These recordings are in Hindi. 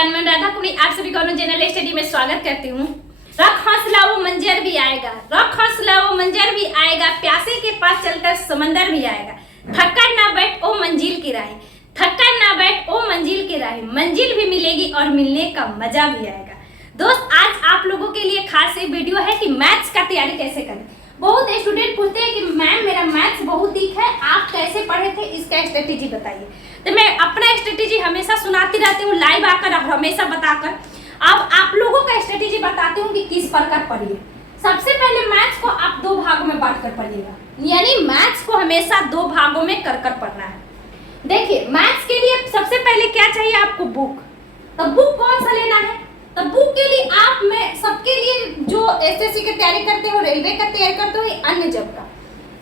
नमस्कार, मैं राधा कुमारी आप सभी को जनरल स्टडी में स्वागत करती हूँ। रख हौसला वो मंजर भी आएगा, रख हौसला वो मंजर भी आएगा, प्यासे के पास चलकर समंदर भी आएगा। थककर ना बैठ ओ मंजिल की राह, थककर ना बैठ ओ मंजिल की राह, मंजिल भी मिलेगी और मिलने का मजा भी आएगा। दोस्त, आज आप लोगों के लिए खास एक वीडियो है कि मैथ्स का तैयारी कैसे करें। बहुत स्टूडेंट पूछते हैं कि मैम मेरा मैथ्स बहुत वीक है, आप कैसे पढ़े थे, इसका स्ट्रेटेजी बताइए। तो मैं अपना स्ट्रेटेजी हमेशा सुनाती रहती हूँ, लाइव आकर और हमेशा बताकर। अब आप लोगों का स्ट्रेटेजी बताती हूँ कि किस प्रकार पढ़िए। सबसे पहले मैथ्स को आप दो भागों में बांट कर पढ़िएगा, यानी मैथ्स को हमेशा दो भागों में कर पढ़ना है। देखिए, मैथ्स के लिए सबसे पहले क्या चाहिए आपको, बुक। तो बुक कौन सा लेना है, तो बुक के लिए आप में सबके लिए जो एसएससी की तैयारी करते हो, रेलवे का तैयारी करते हो, अन्य जब का,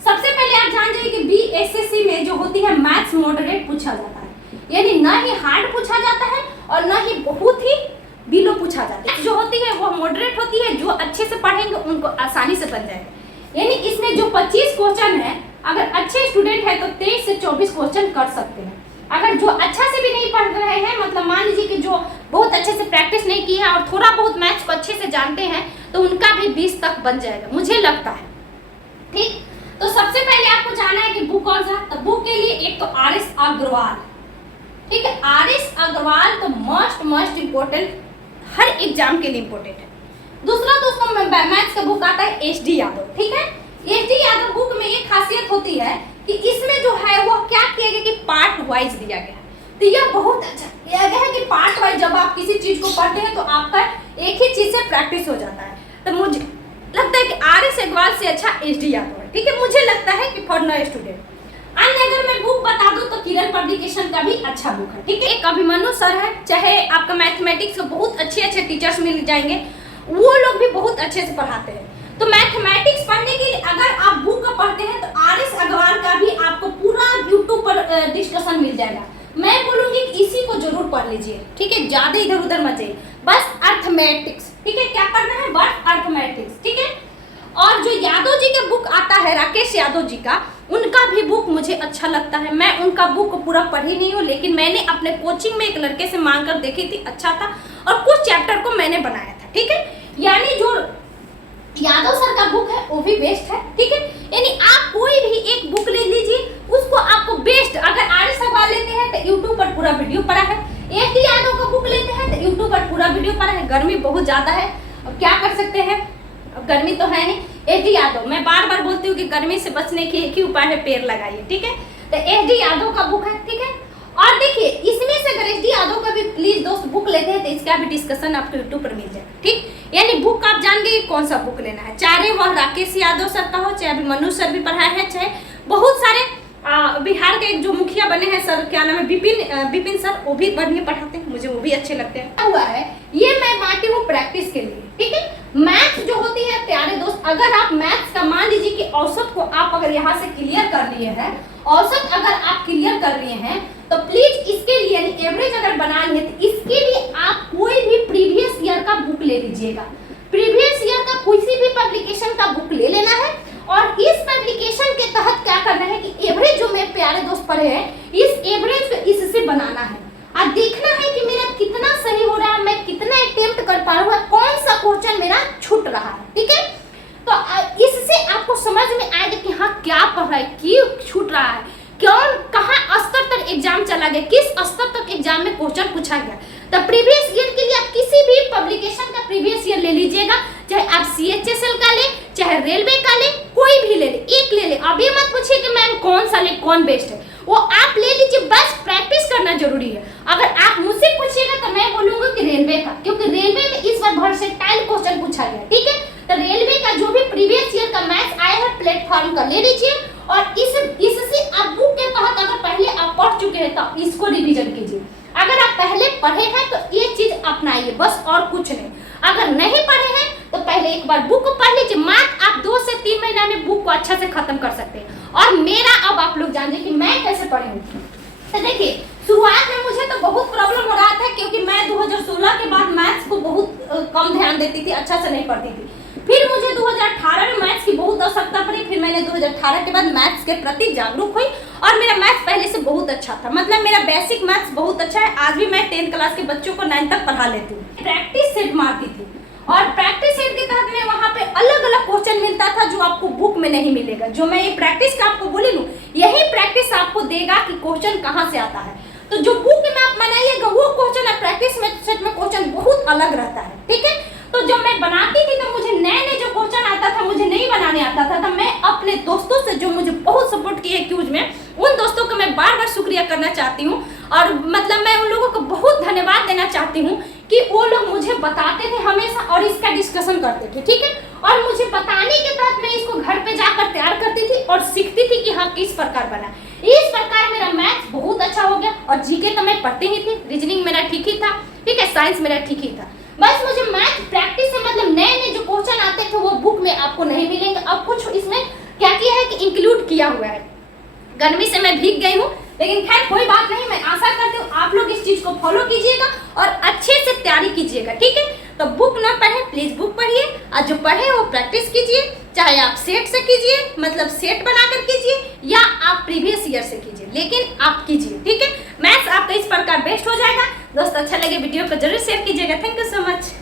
सबसे पहले आप जान जाइए कि बीएसएससी में जो होती है मैथ्स मॉडरेट पूछा जाता है, यानी ना ही हार्ड पूछा जाता है और ना ही बहुत ही बिलो पूछा जाता है। जो होती है वो मॉडरेट होती है, जो अच्छे से पढ़ेंगे उनको आसानी से बन जाएगा। यानी इसमें जो 25 क्वेश्चन है, अगर अच्छे स्टूडेंट है तो 23 से 24 क्वेश्चन कर सकते हैं। अगर जो अच्छा से भी नहीं पढ़ रहे हैं, मतलब मान लीजिए कि जो बहुत अच्छे से प्रैक्टिस नहीं की है और थोड़ा बहुत मैथ्स को अच्छे से जानते हैं, तो उनका भी 20 तक बन जाएगा, मुझे लगता है। ठीक, तो सबसे पहले आपको जानना है कि बुक कौन सा। तो बुक के लिए एक तो आर.एस. अग्रवाल, ठीक है, आर.एस. अग्रवाल तो मस्ट इम्पोर्टेंट, हर एग्जाम के लिए इम्पोर्टेंट है। दूसरा दोस्तों मैथ्स का बुक आता है एस.डी. यादव, ठीक है। एस.डी. यादव बुक में ये खासियत होती है कि इसमें जो है वो क्या किया गया कि पार्ट वाइज दिया गया है। तो यह बहुत अच्छा किया गया है कि पार्ट वाइज जब आप किसी चीज को पढ़ते हैं तो आपका एक ही चीज से प्रैक्टिस हो जाता है। तो मुझे लगता है कि आर.एस. अग्रवाल से अच्छा एस.डी. यादव है, ठीक है। मुझे लगता है कि फॉर नए स्टूडेंट अन्य अगर मैं बुक बता दूं तो किरण पब्लिकेशन का भी अच्छा बुक है, ठीक है। एक अभिमन्यु सर है, चाहे आपका मैथमेटिक्स के बहुत अच्छे अच्छे टीचर्स मिल जाएंगे, वो लोग भी बहुत अच्छे से पढ़ाते हैं। तो मैथमेटिक्स पढ़ने के लिए अगर आप बुक का पढ़ते हैं तो आर.एस. अग्रवाल का भी आपको पूरा यूट्यूब पर डिस्कशन मिल जाएगा। मैं बोलूंगी इसी को जरूर पढ़ लीजिए, ठीक है, ज्यादा इधर उधर मत जाइए, बस अर्थमेटिक्स, ठीक है। क्या पढ़ना है, बस अर्थमेटिक्स, ठीक है। और जो यादव जी के बुक आता है, राकेश यादव जी का, उनका भी बुक मुझे अच्छा लगता है। मैं उनका बुक पूरा पढ़ी नहीं हूँ, लेकिन मैंने अपने कोचिंग में एक लड़के से मांग कर देखी थी, अच्छा था, और कुछ चैप्टर को मैंने बनाया था, ठीक है। यानी जो यादव सर का बुक है वो भी बेस्ट है, ठीक है। यानी आप कोई भी एक बुक ले लीजिए, उसको आपको बेस्ट, अगर आर.एस. अग्रवाल लेते हैं तो यूट्यूब पर पूरा वीडियो पड़ा है, एस.डी. यादव का बुक लेते हैं तो यूट्यूब पर पूरा वीडियो पड़ा है। गर्मी बहुत ज्यादा है, अब क्या कर सकते हैं, अब गर्मी तो है नहीं। एस.डी. यादव, मैं बार बार बोलती हूँ कि गर्मी से बचने के एक ही उपाय है, पेड़ लगाइए, ठीक है। तो एस.डी. यादव का बुक है, ठीक है। और देखिए, इसमें से अगर एस.डी. यादव का भी प्लीज दोस्त बुक लेते हैं तो इसका भी डिस्कशन आपको यूट्यूब पर मिल जाएगा, ठीक। यानी बुक आप जान गए कौन सा बुक लेना है, चाहे वह राकेश यादव सर का हो, चाहे अभिमन्यु सर भी पढ़ाए हैं, चाहे बहुत सारे बिहार के एक जो मुखिया बने हैं सर, क्या नाम है, विपिन सर, वो भी बढ़िया पढ़ाते हैं, मुझे वो भी अच्छे लगते हैं। हुआ है ये मैं बांटी हूँ प्रैक्टिस के लिए, ठीक है। मैथ्स जो होती है प्यारे दोस्त, अगर आप मैथ्स का मान लीजिए कि औसत को आप अगर यहाँ से क्लियर कर लिए हैं, औसत अगर आप क्लियर कर लिए हैं, तो प्लीज इसके लिए यानी एवरेज अगर बना लिए तो इसके लिए आप कोई भी प्रीवियस ईयर का बुक ले लीजिएगा। प्रीवियस ईयर का किसी भी पब्लिकेशन का बुक ले लेना है, और इस पब्लिकेशन के तहत क्या करना है कि एवरेज जो मेरे प्यारे दोस्त पढ़े हैं, इस एवरेज को इससे बनाना है और देखना है कि मेरा कितना सही हो रहा है, मैं कितना अटेम्प्ट कर पा रहा हूँ, कौन सा क्वेश्चन मेरा छूट रहा है, ठीक है। तो इससे आपको समझ में आएगा कि हाँ क्या पढ़ रहा है, क्यों छूट रहा है, कौन कहाँ स्तर तक एग्जाम चला गया, किस स्तर तक एग्जाम में क्वेश्चन पूछा गया। तो प्रीवियस ईयर के लिए आप किसी भी पब्लिकेशन का प्रीवियस ईयर ले लीजिएगा, चाहे आप सीएचएसएल का ले, चाहे रेलवे का ले, कोई भी ले ले, एक ले ले। अब ये मत पूछिए कि मैम कौन सा ले, कौन बेस्ट है, वो आप ले लीजिए, बस प्रैक्टिस करना जरूरी है। अगर आप मुझसे पूछिएगा तो मैं बोलूंगा कि रेलवे का, क्योंकि रेलवे में इस बार वर्सेटाइल क्वेश्चन पूछा गया, ठीक है। तो रेलवे का जो भी प्रीवियस ईयर का मैथ्स आया है प्लेटफॉर्म का ले लीजिए, और इससे आप बुक के तहत अगर पहले आप पढ़ चुके हैं तो इसको रिवीजन कीजिए। अगर आप पहले पढ़े हैं तो ये चीज अपनाइए, बस और कुछ नहीं। अगर नहीं पढ़े हैं तो पहले एक बार बुक को पढ़ लीजिए, मात्र आप 2 से 3 महीना में बुक को अच्छा से खत्म कर सकते हैं। और मेरा अब आप लोग जान जाए कि मैं कैसे पढ़ी हूँ। तो देखिए, शुरुआत में मुझे तो बहुत प्रॉब्लम हो रहा था, क्योंकि मैं 2016 के बाद मैथ्स को बहुत कम ध्यान देती थी, अच्छा से नहीं पढ़ती थी। फिर मुझे 2018 में मैथ्स की बहुत आवश्यकता पड़ी, फिर मैंने 2018 के बाद मैथ्स के प्रति जागरूक हुई और मेरा मैथ्स पहले से बहुत अच्छा था, मतलब मेरा बेसिक मैथ्स बहुत अच्छा है। आज भी मैं 10th क्लास के बच्चों को 9 तक पढ़ा लेती हूँ। प्रैक्टिस सेट मारती थी और प्रैक्टिस सेट के तहत में वहाँ पे अलग अलग क्वेश्चन मिलता था जो आपको बुक में नहीं मिलेगा। जो मैं ये प्रैक्टिस का आपको बोली लूँ, यही प्रैक्टिस आपको देगा कि क्वेश्चन कहाँ से आता है। तो जो बुक में आप बनाइएगा वो क्वेश्चन है, प्रैक्टिस में सेट में क्वेश्चन बहुत अलग रहता है, ठीक है। तो जब मैं बनाती थी तो मुझे नए नए जो क्वेश्चन आता था, मुझे नहीं बनाने आता था, तो मैं अपने दोस्तों से जो मुझे बहुत सपोर्ट किए क्यूज में, उन दोस्तों का मैं बार बार शुक्रिया करना चाहती हूँ। और मतलब मैं उन लोगों को बहुत धन्यवाद देना चाहती हूँ कि वो लोग मुझे बताते थे हमेशा और इसका डिस्कशन करते थे, ठीक है। और मुझे बताने के बाद मैं इसको घर पे जाकर तैयार करती थी और सीखती थी कि हाँ किस प्रकार बना। इस प्रकार मेरा मैथ्स बहुत अच्छा हो गया। और जीके तो मैं पढ़ती ही थी, रीजनिंग मेरा ठीक ही था, ठीक है, साइंस मेरा ठीक ही था। बस मुझे मैथ प्रैक्टिस से मतलब नए नए जो क्वेश्चन आते थे वो बुक में आपको नहीं मिलेंगे। अब कुछ इसमें क्या किया है कि इंक्लूड किया हुआ है। गर्मी से मैं भीग गई हूँ, लेकिन खैर कोई बात नहीं। मैं आशा करती हूँ आप लोग इस चीज को फॉलो कीजिएगा और अच्छे से तैयारी कीजिएगा, ठीक है। तो बुक ना पढ़े, प्लीज बुक पढ़िए, और जो पढ़े वो प्रैक्टिस कीजिए। चाहे आप सेट से कीजिए, मतलब सेट बनाकर कीजिए, या आप प्रीवियस ईयर से कीजिए, लेकिन आप कीजिए, ठीक है। मैथ्स आपका इस प्रकार बेस्ट हो जाएगा। दोस्तों अच्छा लगे वीडियो को जरूर शेयर कीजिएगा। Thank you so much.